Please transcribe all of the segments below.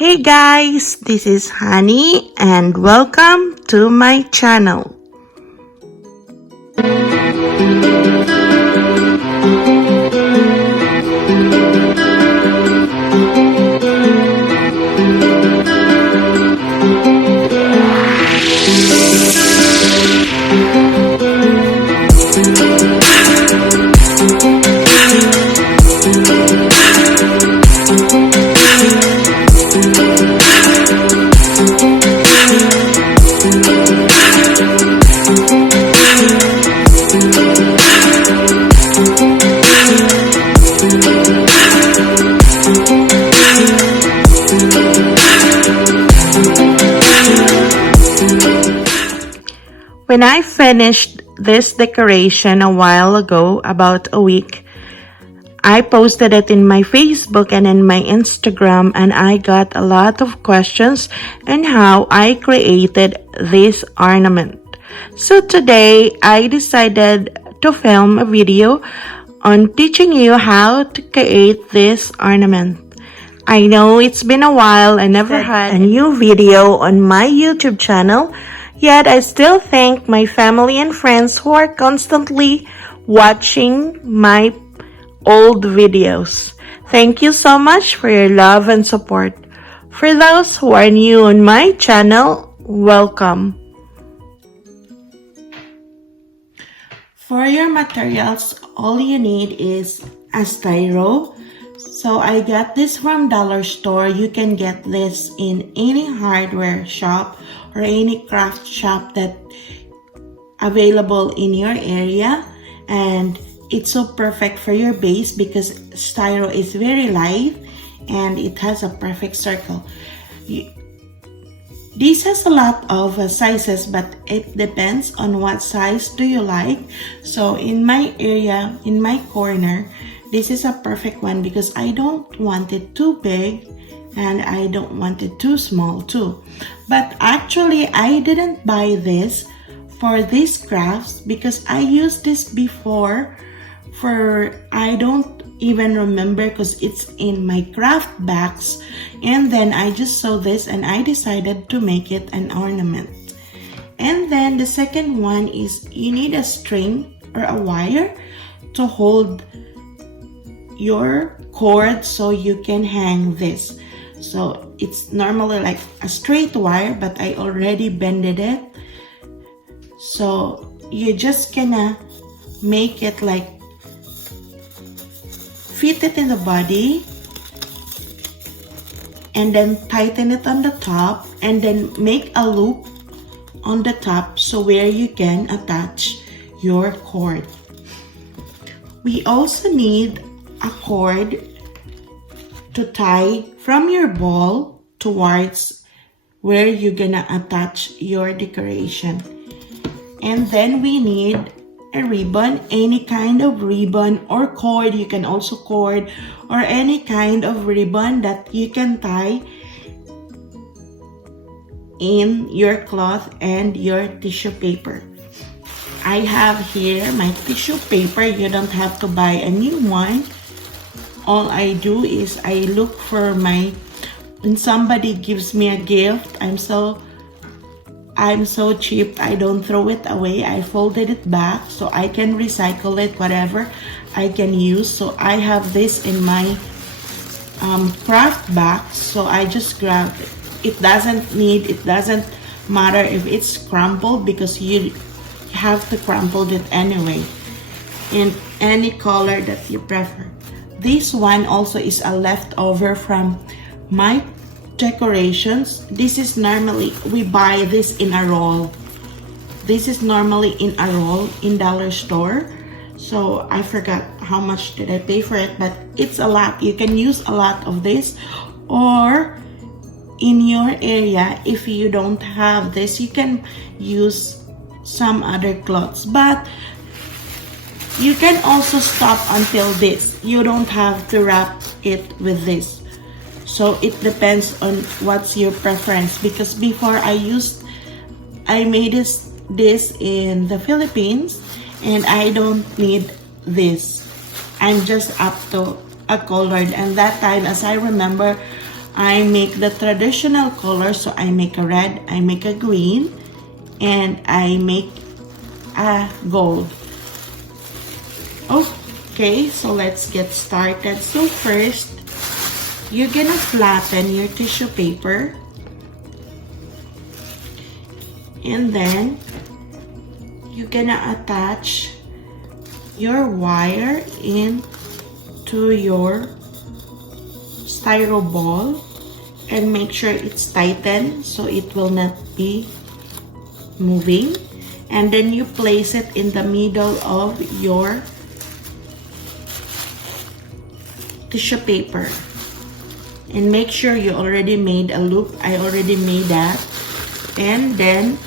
Hey guys, this is Honey and welcome to my channel. When I finished this decoration a while ago, about a week, I posted it in my Facebook and in my Instagram, and I got a lot of questions on how I created this ornament. So today, I decided to film a video on teaching you how to create this ornament. I know it's been a while. I never had a new video on my YouTube channel. Yet I still thank my family and friends who are constantly watching my old videos. Thank you so much for your love and support. For those who are new on my channel, welcome. For your materials, all you need is a styro. So I got this from dollar store. You can get this in any hardware shop or any craft shop that available in your area, and it's so perfect for your base because styro is very light and it has a perfect circle. This has a lot of sizes, but it depends on what size do you like. So in my area, in my corner, this is a perfect one because I don't want it too big and I don't want it too small too. But actually, I didn't buy this for these crafts because I used this before for, I don't even remember because it's in my craft box, and then I just saw this and I decided to make it an ornament. And then the second one is you need a string or a wire to hold your cord so you can hang this. So it's normally like a straight wire, but I already bended it. So you just gonna make it like fit it in the body and then tighten it on the top and then make a loop on the top so where you can attach your cord. We also need a cord to tie from your ball towards where you're gonna attach your decoration. And then we need a ribbon, any kind of ribbon or cord. You can also cord or any kind of ribbon that you can tie in your cloth and your tissue paper. I have here my tissue paper. You don't have to buy a new one. All I do is I look for when somebody gives me a gift, I'm so cheap. I don't throw it away. I folded it back so I can recycle it, whatever I can use. So I have this in my craft box, so I just grab it. It doesn't matter if it's crumpled because you have to crumple it anyway in any color that you prefer. This one also is a leftover from my decorations. This is normally, we buy this in a roll. This is normally in a roll in dollar store. So I forgot how much did I pay for it, but it's a lot. You can use a lot of this, or in your area, if you don't have this, you can use some other cloths, but you can also stop until this. You don't have to wrap it with this. So it depends on what's your preference, because before I made this in the Philippines and I don't need this. I'm just up to a colored, and that time, as I remember, I make the traditional color. So I make a red, I make a green, and I make a gold. Okay, so let's get started. So first, you're gonna flatten your tissue paper. And then, you're gonna attach your wire into your styro ball and make sure it's tightened so it will not be moving. And then you place it in the middle of your tissue paper. And make sure you already made a loop. I already made that. And then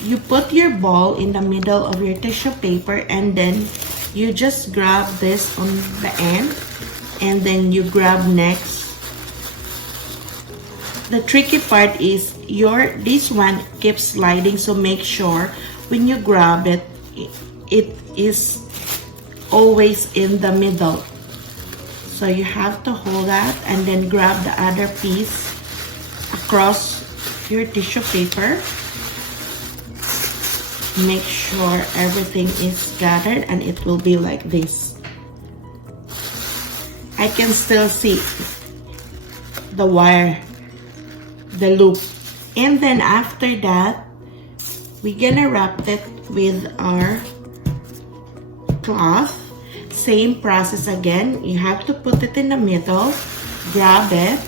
you put your ball in the middle of your tissue paper, and then you just grab this on the end, and then you grab next. The tricky part is this one keeps sliding, so make sure when you grab it, it is always in the middle. So you have to hold that and then grab the other piece across your tissue paper. Make sure everything is gathered, and it will be like this. I can still see the wire, the loop. And then after that, we're gonna wrap it with our cloth. Same process again. You have to put it in the middle, grab it,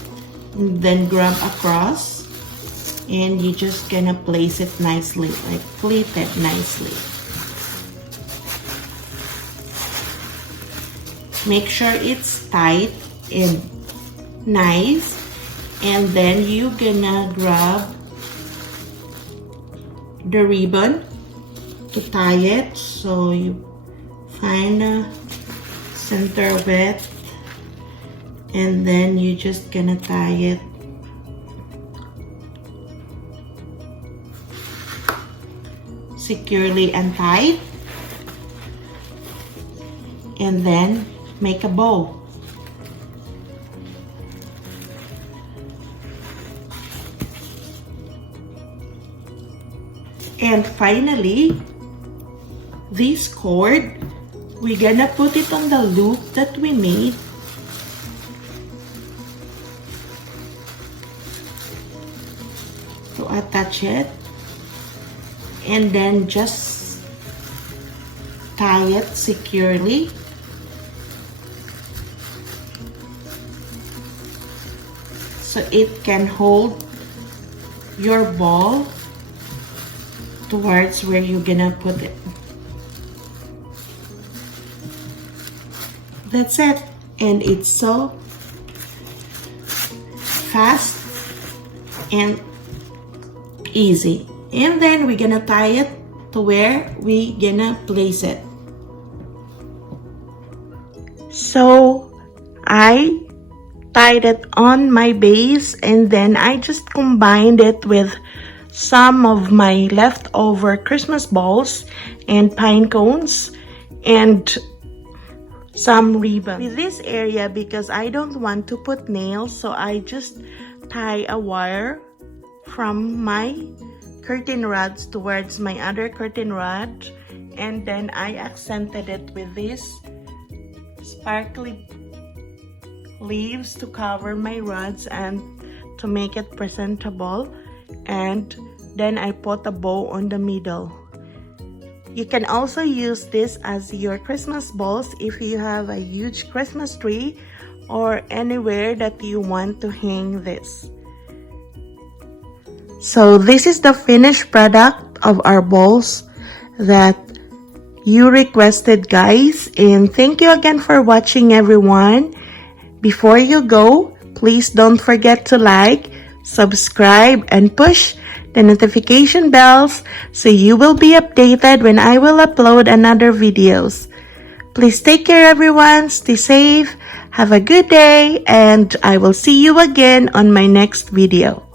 then grab across. And you're just gonna place it nicely, like pleat it nicely. Make sure it's tight and nice. And then you're gonna grab the ribbon to tie it. So you find the center of it, and then you're just gonna tie it securely and tight, and then make a bow. And finally, this cord, we're gonna put it on the loop that we made. To attach it. And then just tie it securely. So it can hold your ball towards where you're gonna put it. That's it. And it's so fast and easy. And then we're gonna tie it to where we gonna place it. So I tied it on my base, and then I just combined it with some of my leftover Christmas balls and pine cones and some ribbon. With this area, because I don't want to put nails, so I just tie a wire from my curtain rods towards my other curtain rod, and then I accented it with this sparkly leaves to cover my rods and to make it presentable. And then I put a bow on the middle. You can also use this as your Christmas balls if you have a huge Christmas tree or anywhere that you want to hang this. So this is the finished product of our balls that you requested, guys. And thank you again for watching, everyone. Before you go, please don't forget to like, subscribe, and push the notification bells so you will be updated when I will upload another videos. Please take care, everyone. Stay safe. Have a good day, and I will see you again on my next video.